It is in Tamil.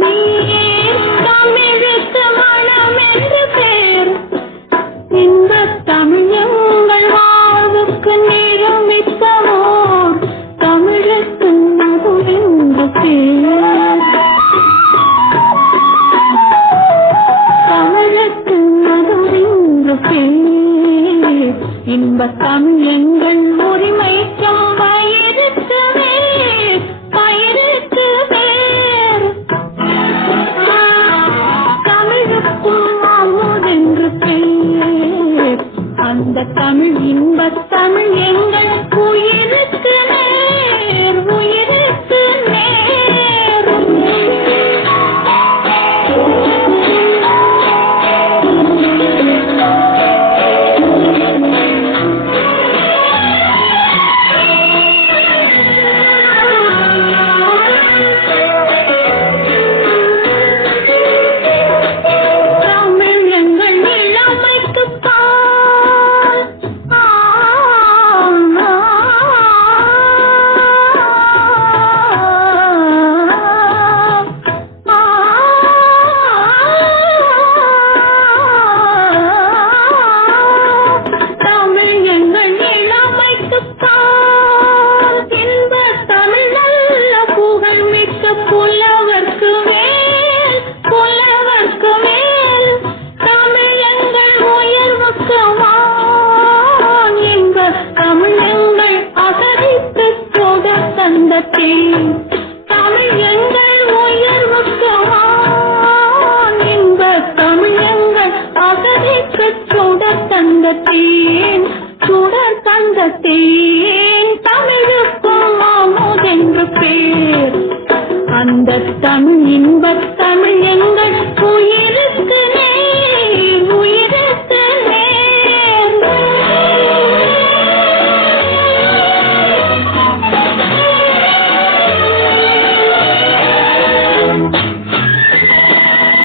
நீர் தமிழுக்கு மனம் என்று பேர் இன்பத் தமிழ் எங்கள் வாழ்வுக்கு நிரூபித்தவோர் தமிழுக்கு மது என்று பேர் தமிழுக்கு மது என்று பேர் இன்பத் தமிழ் எங்கள் உரிமைக்கும் வயிறுக்கு வேர் பயிருக்கு வேர் தமிழுக்கும் அமுதென்று பேர் அந்த தமிழ் இன்பத் தமிழ் எங்கள் உயிருக்கு நேர் உயிருக்கு நேர் தமிழ் எங்கள் இளமைக்குப் பால் தமிழ் எங்கள் இளமைக்குப் பால் இன்பத் தமிழ் நல்ல புகழ் மிக்க புலவர்க்கு மேல் புலவர்க்கு மேல் தமிழ் எங்கள் உயர்வுக்கு வான் இன்பத் தமிழ் எங்கள் அகதித்துச் சுடர் தந்த தேன் தமிழ் எங்கள் உயர்வுக்கு வான் இன்பத் தமிழ் எங்கள் அகதித்துச் சுடர் தந்த தேன் சுடர் தந்த தேன் தமிழுக்கும் அமுதென்று பேர் அந்த தமிழ் இன்பத் தமிழ் எங்கள் உயிர்